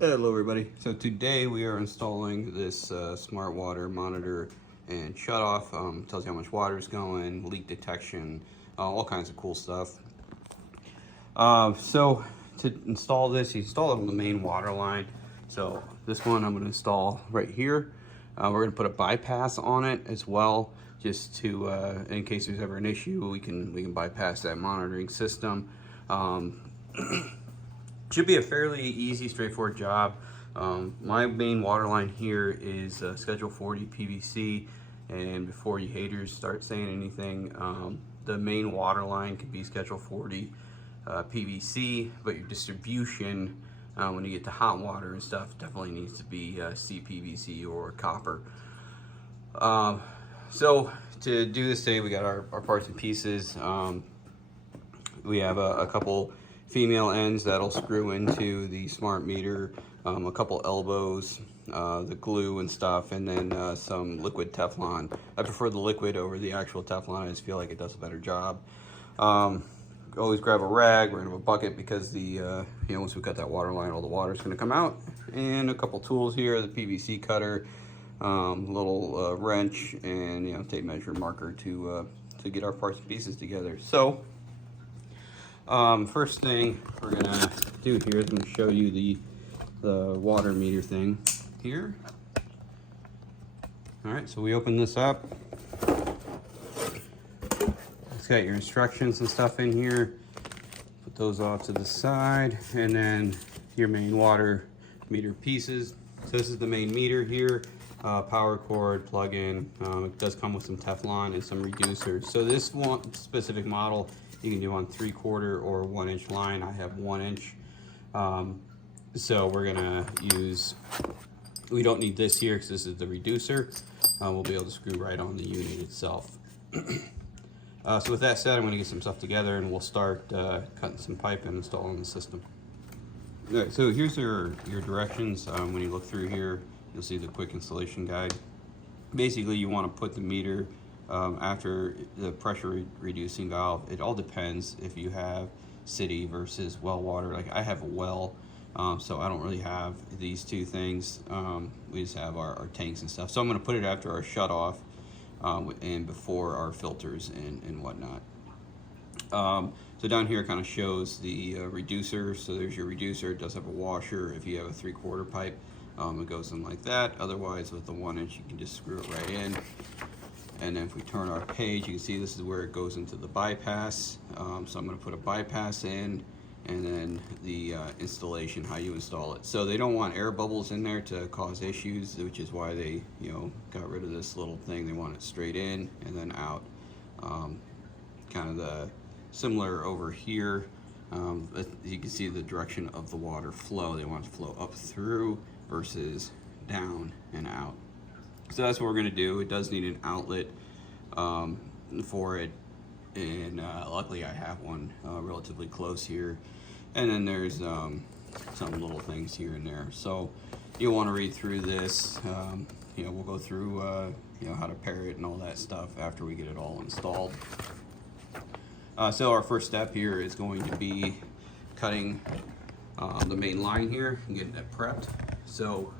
Hello everybody. So today we are installing this smart water monitor and shutoff. Tells you how much water is going, leak detection, all kinds of cool stuff. So to install this, you install it on the main water line. So this one I'm going to install right here. We're going to put a bypass on it as well, just to in case there's ever an issue, we can bypass that monitoring system. Should be a fairly easy, straightforward job. My main water line here is Schedule 40 PVC, and before you haters start saying anything, the main water line can be Schedule 40 PVC, but your distribution, when you get to hot water and stuff, definitely needs to be CPVC or copper. So to do this today, we got our parts and pieces. We have a couple female ends that'll screw into the smart meter, a couple elbows, the glue and stuff, and then some liquid Teflon. I prefer the liquid over the actual Teflon. I just feel like it does a better job. Always grab a rag or a bucket, because the once we cut that water line, all the water is going to come out. And a couple tools here: the PVC cutter, little wrench, and tape measure marker to get our parts and pieces together. So first thing we're gonna do here is I'm gonna show you the water meter thing here. All right, so we open this up. It's got your instructions and stuff in here. Put those off to the side, and then your main water meter pieces. So this is the main meter here. Power cord, plug-in. It does come with some Teflon and some reducers. So this one specific model you can do on 3/4 or 1 inch line. I have 1 inch. So we're gonna use, we don't need this here because this is the reducer. We'll be able to screw right on the unit itself. So with that said, I'm gonna get some stuff together and we'll start cutting some pipe and installing the system. All right, so here's your directions. When you look through here, you'll see the quick installation guide. Basically, you want to put the meter after the pressure reducing valve. It all depends if you have city versus well water. Like I have a well, so I don't really have these two things. We just have our tanks and stuff. So I'm going to put it after our shut off and before our filters and whatnot. So down here kind of shows the reducer. So there's your reducer. It does have a washer. If you have a 3/4 pipe, it goes in like that. Otherwise, with the 1 inch, you can just screw it right in. And then if we turn our page, you can see this is where it goes into the bypass. So I'm going to put a bypass in, and then the installation, how you install it. So they don't want air bubbles in there to cause issues, which is why they got rid of this little thing. They want it straight in and then out. Kind of the similar over here. You can see the direction of the water flow. They want it to flow up through versus down and out. So that's what we're going to do. It does need an outlet for it, and luckily I have one relatively close here. And then there's some little things here and there. So you'll want to read through this. We'll go through how to pair it and all that stuff after we get it all installed. So our first step here is going to be cutting the main line here and getting it prepped. So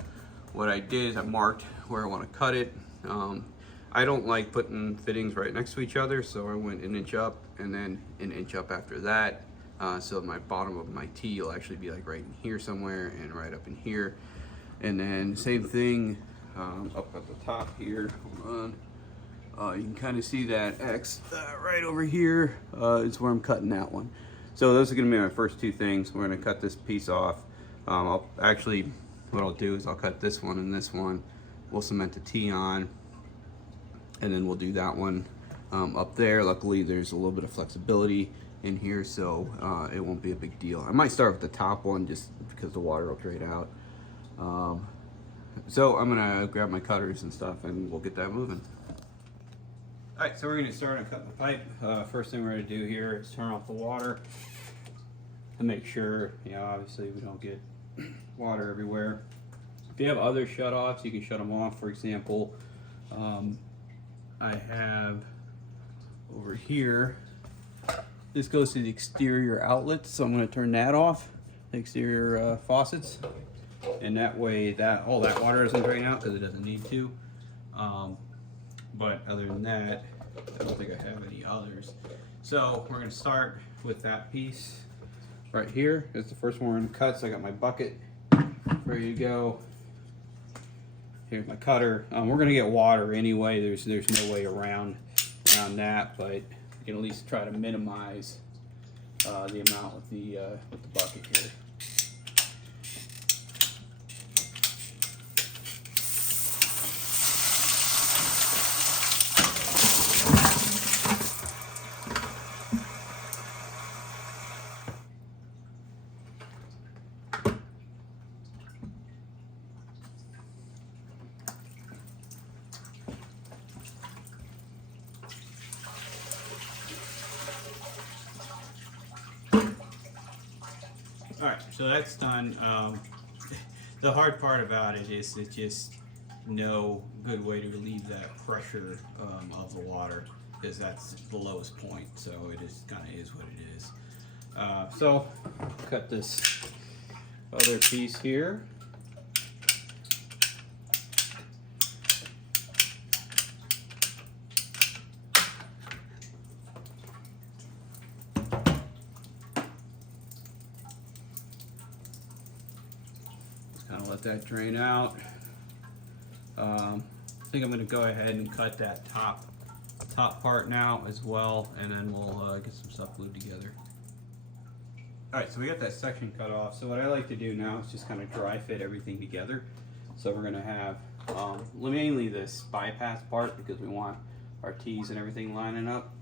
what I did is I marked where I want to cut it. I don't like putting fittings right next to each other, so I went 1 inch up and then 1 inch up after that. So my bottom of my T will actually be like right in here somewhere and right up in here. And then same thing up at the top here. Hold on. You can kind of see that X right over here is where I'm cutting that one. So those are going to be my first two things. We're going to cut this piece off. What I'll do is I'll cut this one and this one. We'll cement the T on, and then we'll do that one up there. Luckily, there's a little bit of flexibility in here, so it won't be a big deal. I might start with the top one just because the water will drain out. So I'm gonna grab my cutters and stuff, and we'll get that moving. All right, so we're gonna start on cutting the pipe. First thing we're gonna do here is turn off the water to make sure, obviously we don't get water everywhere. If you have other shutoffs, you can shut them off. For example, I have over here, this goes to the exterior outlet, so I'm going to turn that off, the exterior faucets. and that way that all that water doesn't drain out because it doesn't need to. But other than that, I don't think I have any others. So we're going to start with that piece right here. It's the first one we're going to cut. So I got my bucket ready to go. Here's my cutter. We're going to get water anyway. There's no way around that, but you can at least try to minimize the amount with the bucket here. Alright, so that's done. The hard part about it is it's just no good way to relieve that pressure of the water, because that's the lowest point, so it just kind of is what it is. So cut this other piece here. Kind of let that drain out. I think I'm going to go ahead and cut that top part now as well, and then we'll get some stuff glued together. Alright, so we got that section cut off. So what I like to do now is just kind of dry fit everything together. So we're going to have mainly this bypass part because we want our T's and everything lining up.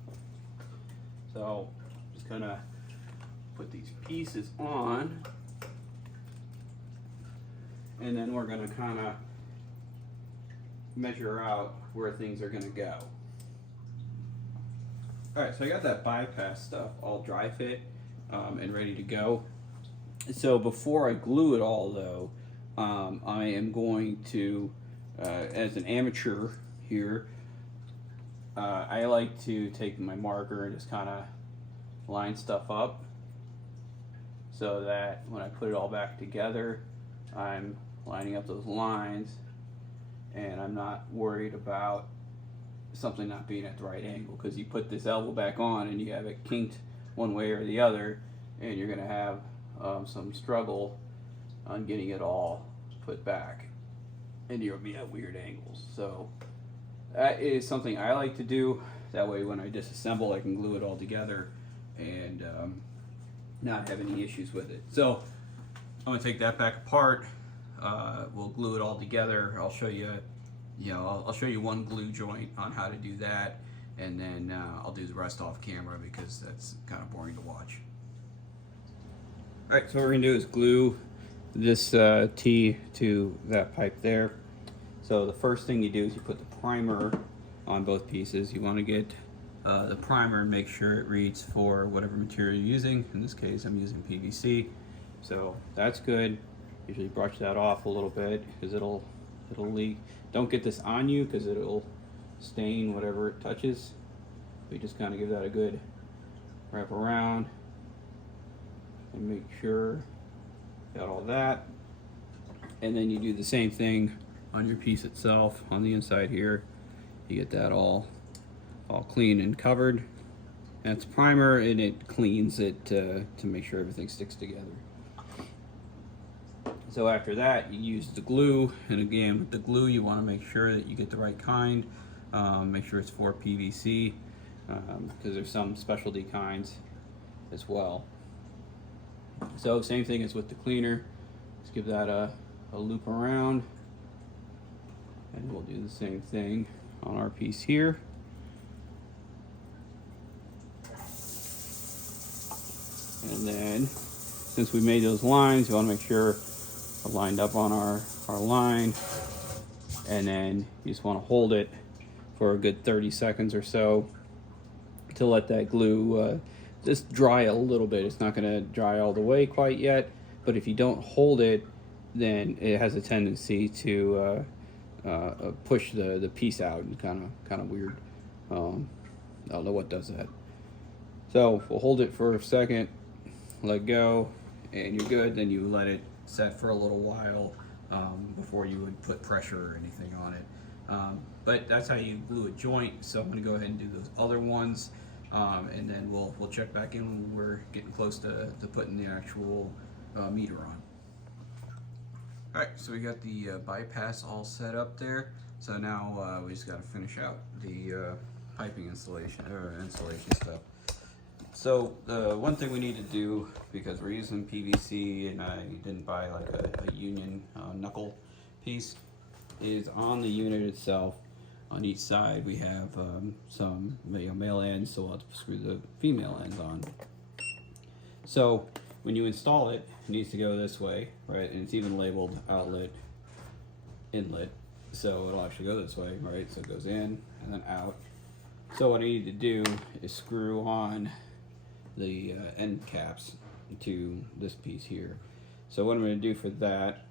So just kind of put these pieces on. And then we're going to kind of measure out where things are going to go. Alright, so I got that bypass stuff all dry fit and ready to go. So before I glue it all though, I am going to, as an amateur here, I like to take my marker and just kind of line stuff up so that when I put it all back together, I'm lining up those lines and I'm not worried about something not being at the right angle, because you put this elbow back on and you have it kinked one way or the other and you're going to have some struggle on getting it all put back and you'll be at weird angles. So that is something I like to do. That way when I disassemble I can glue it all together and not have any issues with it. So I'm going to take that back apart. We'll glue it all together. I'll show you, I'll show you one glue joint on how to do that, and then I'll do the rest off camera because that's kind of boring to watch. Alright, so what we're going to do is glue this T to that pipe there. So the first thing you do is you put the primer on both pieces. You want to get the primer and make sure it reads for whatever material you're using. In this case I'm using PVC, so that's good. Usually brush that off a little bit because it'll leak. Don't get this on you because it'll stain whatever it touches. We just kind of give that a good wrap around and make sure you got all that. And then you do the same thing on your piece itself on the inside here. You get that all clean and covered. That's primer, and it cleans it to make sure everything sticks together. So after that, you use the glue, and again with the glue you want to make sure that you get the right kind. Make sure it's for PVC because there's some specialty kinds as well. So same thing as with the cleaner. Let's give that a loop around, and we'll do the same thing on our piece here. And then since we made those lines, you want to make sure we're lined up on our line, and then you just want to hold it for a good 30 seconds or so to let that glue just dry a little bit. It's not going to dry all the way quite yet, but if you don't hold it, then it has a tendency to push the piece out, and kind of weird. I don't know what does that. So we'll hold it for a second, let go, and you're good. Then you let it set for a little while before you would put pressure or anything on it. But that's how you glue a joint. So I'm going to go ahead and do those other ones, and then we'll check back in when we're getting close to putting the actual meter on. All right, so we got the bypass all set up there. So now we just got to finish out the piping installation stuff. So the one thing we need to do, because we're using PVC and I didn't buy like a union knuckle piece, is on the unit itself. On each side we have some male ends, so we'll have to screw the female ends on. So when you install it, it needs to go this way, right? And it's even labeled outlet, inlet, so it'll actually go this way, right? So it goes in and then out. So what I need to do is screw on the end caps to this piece here. So what I'm going to do for that,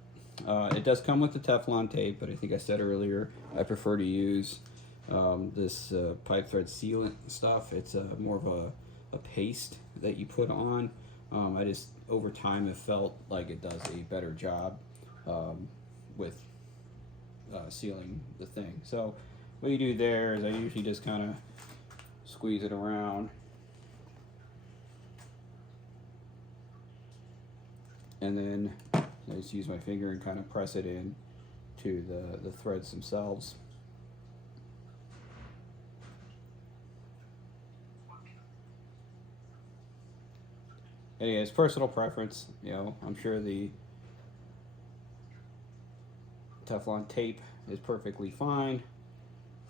it does come with the Teflon tape, but I think I said earlier I prefer to use this pipe thread sealant stuff. It's more of a paste that you put on. I just, over time, have felt like it does a better job with sealing the thing. So what you do there is I usually just kind of squeeze it around, and then I just use my finger and kind of press it in to the threads themselves. Anyways, personal preference, you know, I'm sure the Teflon tape is perfectly fine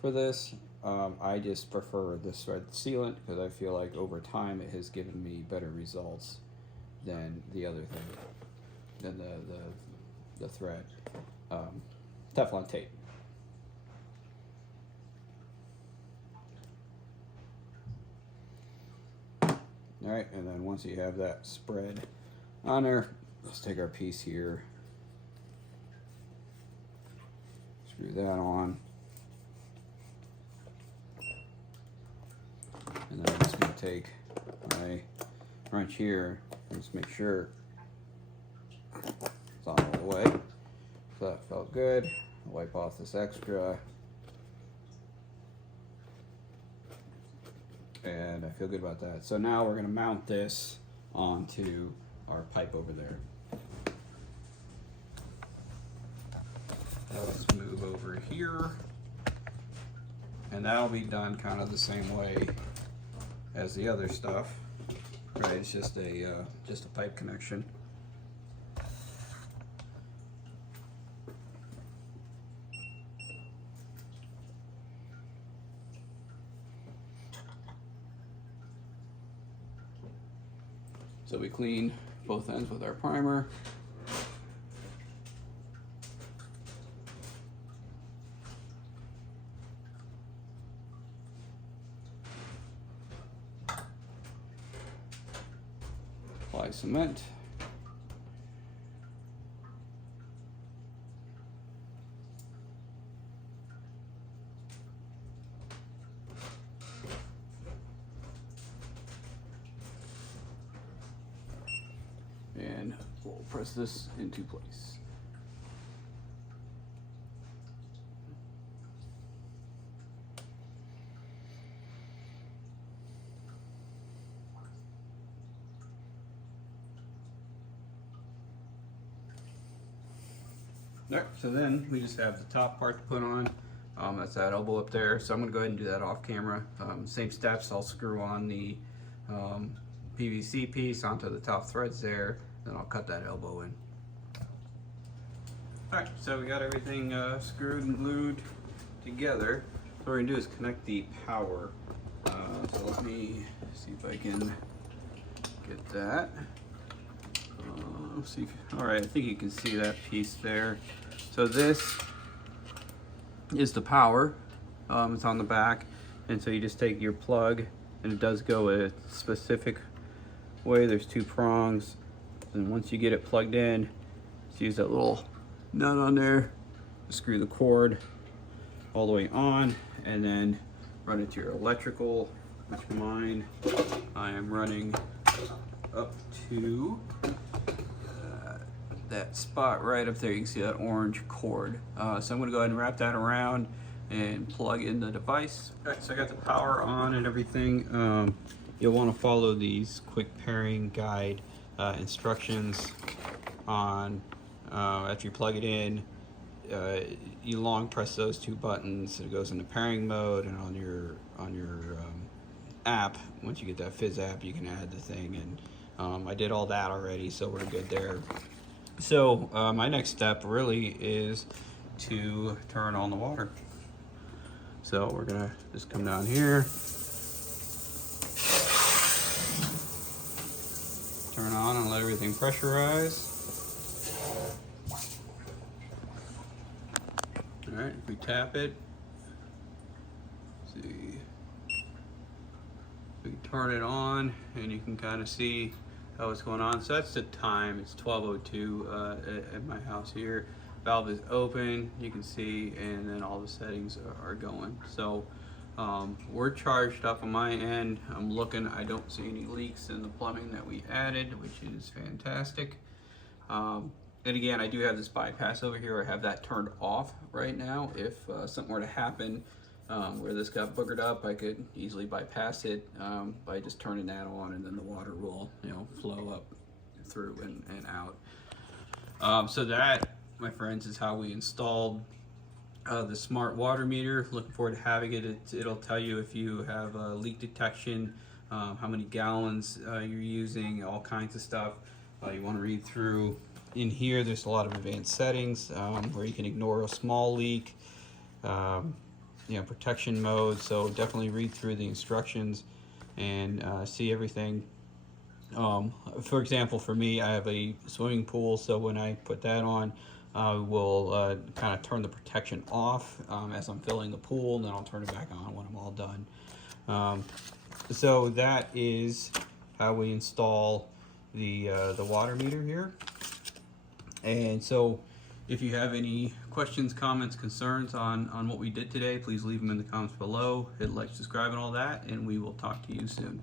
for this. I just prefer this thread sealant because I feel like over time it has given me better results than the other thing, than the thread Teflon tape. All right, and then once you have that spread on there, let's take our piece here, screw that on, and then I'm just going to take my wrench here and just make sure it's on all the way. So that felt good. Wipe off this extra, and I feel good about that. So now we're going to mount this onto our pipe over there. Let's move over here, and that'll be done kind of the same way as the other stuff, right? It's just a pipe connection. So we clean both ends with our primer. Apply cement. And we'll press this into place. All right, so then we just have the top part to put on. That's that elbow up there. So I'm gonna go ahead and do that off camera. Same steps, I'll screw on the PVC piece onto the top threads there, then I'll cut that elbow in. Alright, so we got everything screwed and glued together. So what we're going to do is connect the power. So let me see if I can get that. See if, alright, I think you can see that piece there. So this is the power. It's on the back, and so you just take your plug, and it does go a specific way. There's two prongs, and once you get it plugged in, just use that little nut on there, screw the cord all the way on, and then run it to your electrical, which mine I am running up to that spot right up there. You can see that orange cord. So I'm going to go ahead and wrap that around and plug in the device. All right, so I got the power on and everything. You'll want to follow these quick pairing guide instructions on after you plug it in. You long press those two buttons, it goes into pairing mode, and on your app, once you get that Fizz app, you can add the thing, and I did all that already, so we're good there. So my next step really is to turn on the water. So we're gonna just come down here, turn on and let everything pressurize. All right, if we tap it, let's see, we can turn it on and you can kind of see how it's going on. So that's the time, it's 12:02 at my house here. Valve is open, you can see, and then all the settings are going. So we're charged up on my end. I'm looking, I don't see any leaks in the plumbing that we added, which is fantastic. And again, I do have this bypass over here. I have that turned off right now. If something were to happen where this got boogered up, I could easily bypass it by just turning that on, and then the water will, flow up through and out. So that, my friends, is how we installed the smart water meter. Looking forward to having it. It'll tell you if you have leak detection, how many gallons you're using, all kinds of stuff. You want to read through. In here, there's a lot of advanced settings where you can ignore a small leak, protection mode. So definitely read through the instructions and see everything. For example, for me, I have a swimming pool, so when I put that on, we'll kind of turn the protection off as I'm filling the pool, and then I'll turn it back on when I'm all done. So that is how we install the water meter here. And so if you have any questions, comments, concerns on what we did today, please leave them in the comments below. Hit like, subscribe, and all that, and we will talk to you soon.